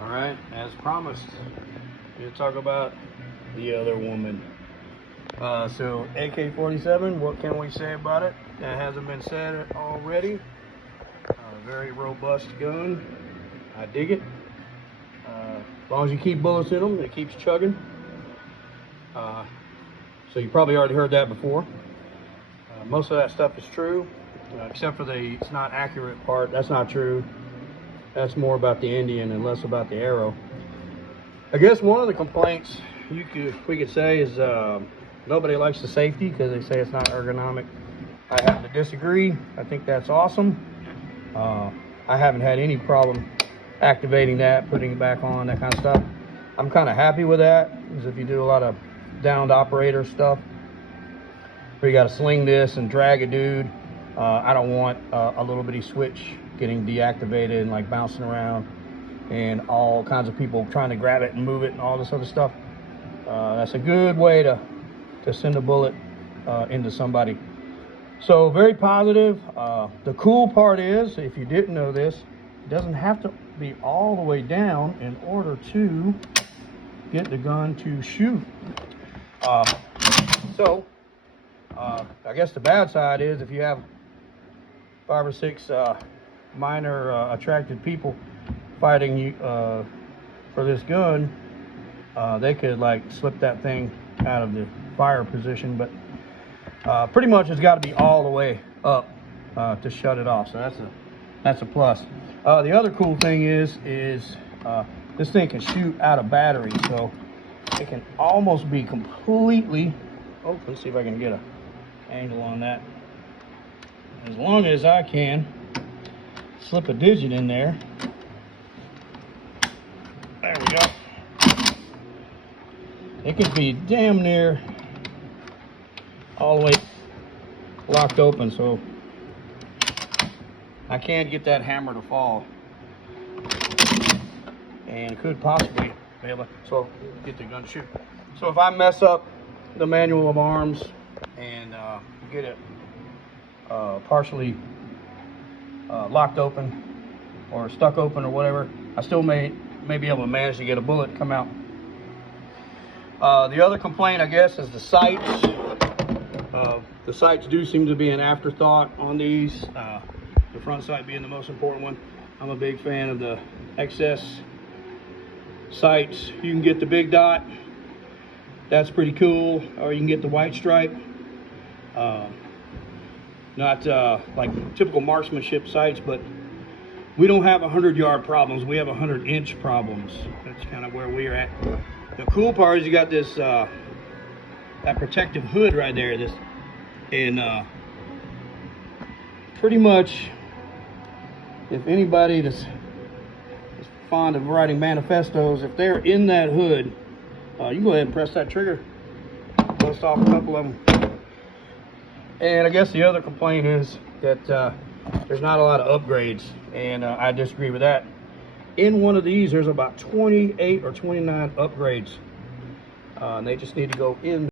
All right, as promised, we'll talk about the other woman. So AK-47, what can we say about it that hasn't been said already? Very robust gun. I dig it. As long as you keep bullets in them, it keeps chugging. So you probably already heard that before. Most of that stuff is true, except for the it's not accurate part. That's not true. That's more about the Indian and less about the arrow. I guess one of the complaints we could say is nobody likes the safety because they say it's not ergonomic. I happen to disagree. I think that's awesome. I haven't had any problem activating that, putting it back on, that kind of stuff. I'm kind of happy with that, because if you do a lot of downed operator stuff where you got to sling this and drag a dude, I don't want a little bitty switch getting deactivated and like bouncing around and all kinds of people trying to grab it and move it and all this other stuff. That's a good way to send a bullet into somebody. So very positive. The cool part is, if you didn't know this, it doesn't have to be all the way down in order to get the gun to shoot. I guess the bad side is if you have 5 or 6 minor attracted people fighting you for this gun, they could like slip that thing out of the fire position, but pretty much it's got to be all the way up to shut it off. So that's a plus. The other cool thing is this thing can shoot out of battery, so it can almost be completely. Oh, let's see if I can get an angle on that. As long as I can slip a digit in there. There we go. It could be damn near all the way locked open, so I can't get that hammer to fall, and could possibly be able to get the gun to shoot. So if I mess up the manual of arms and get it partially locked open or stuck open or whatever, I still may be able to manage to get a bullet to come out. The other complaint, I guess, is the sights. The sights do seem to be an afterthought on these, the front sight being the most important one. I'm a big fan of the XS sights. You can get the big dot, that's pretty cool, or you can get the white stripe. Not like typical marksmanship sights, but we don't have 100-yard problems, we have 100-inch problems. That's kind of where we're at. The cool part is you got this that protective hood right there, and pretty much if anybody that's fond of writing manifestos, if they're in that hood, you can go ahead and press that trigger, bust off a couple of them. And I guess the other complaint is that there's not a lot of upgrades, and I disagree with that. In one of these, there's about 28 or 29 upgrades, and they just need to go in